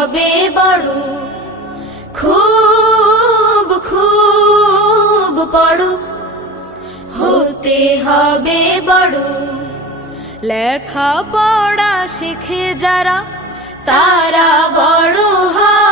হবে বড় খুব খুব পড়ো হতে হবে বড়। লেখা পড়া শিখে যারা, তারা বড় হয়।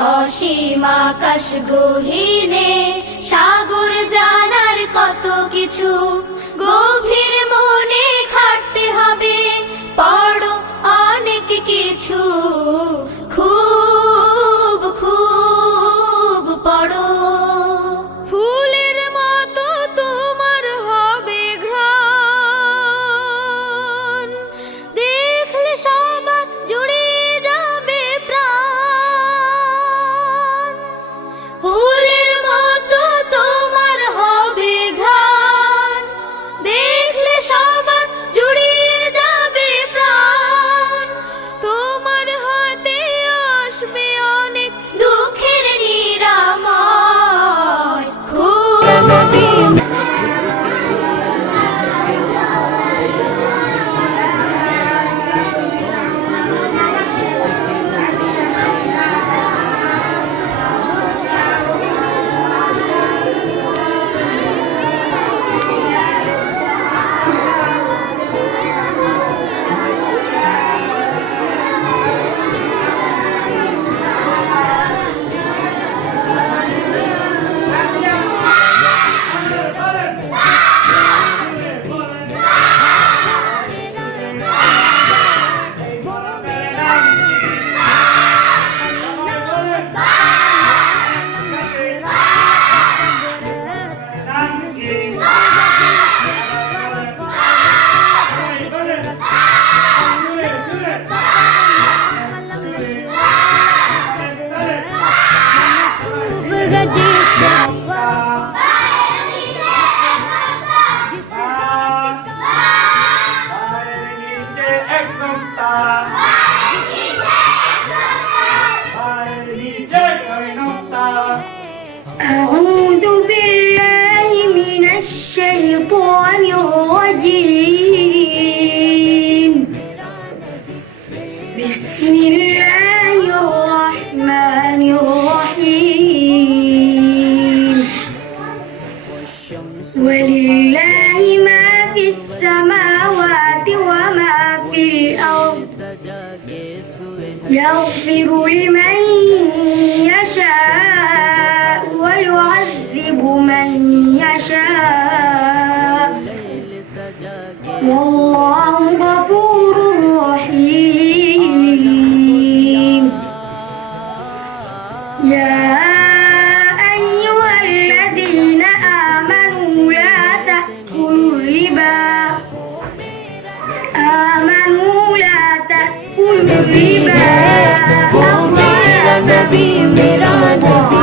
অসীমাকাশ গহীনে সাগর জানার কত কিছু? গভীর মনে খাটতে হবে পড়ো অনেক কিছু। لله ما في السماوات وما في الأرض. يغفر لمن يشاء ويعذب من يشاء. والله Be Mira Nabi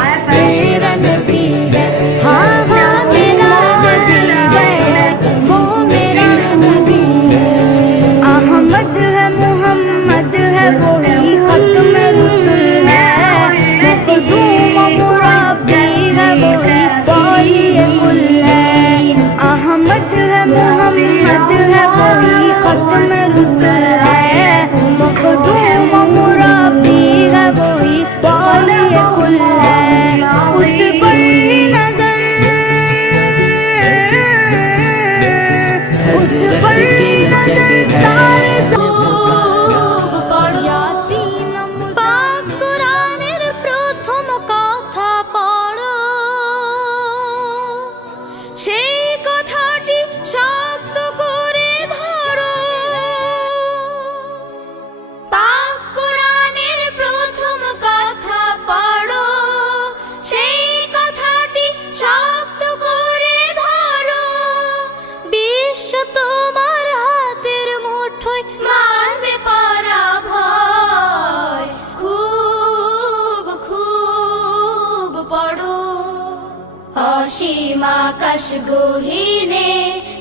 অসীম আকাশ গহীনে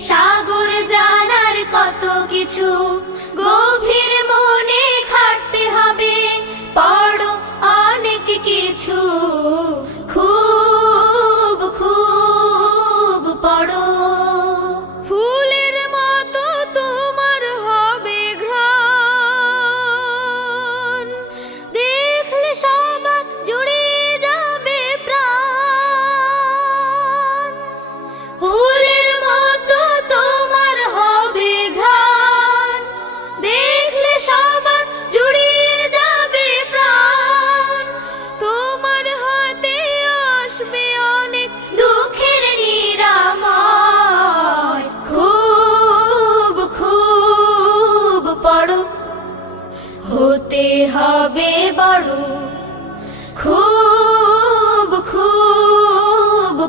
সাগর জানার কত কিছু? গভীর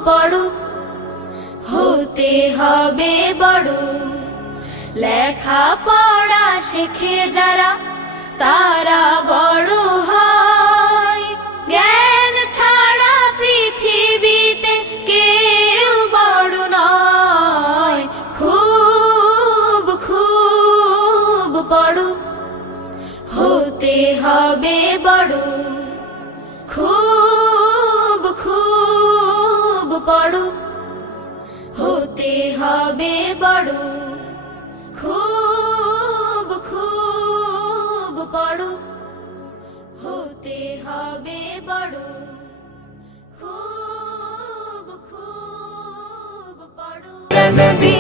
খুব পড়ো হতে হবে বড়। লেখা পড়া শেখে যারা, তারা বড় হয়। জ্ঞান ছাড়া পৃথিবীতে কেউ বড় নয়। খুব খুব পড়ো হতে হবে বড়। খুব খুব পড়ো হতে হবে বড়। খুব খুব পড়ো হতে হবে বড়। খুব খুব পড়ো नबी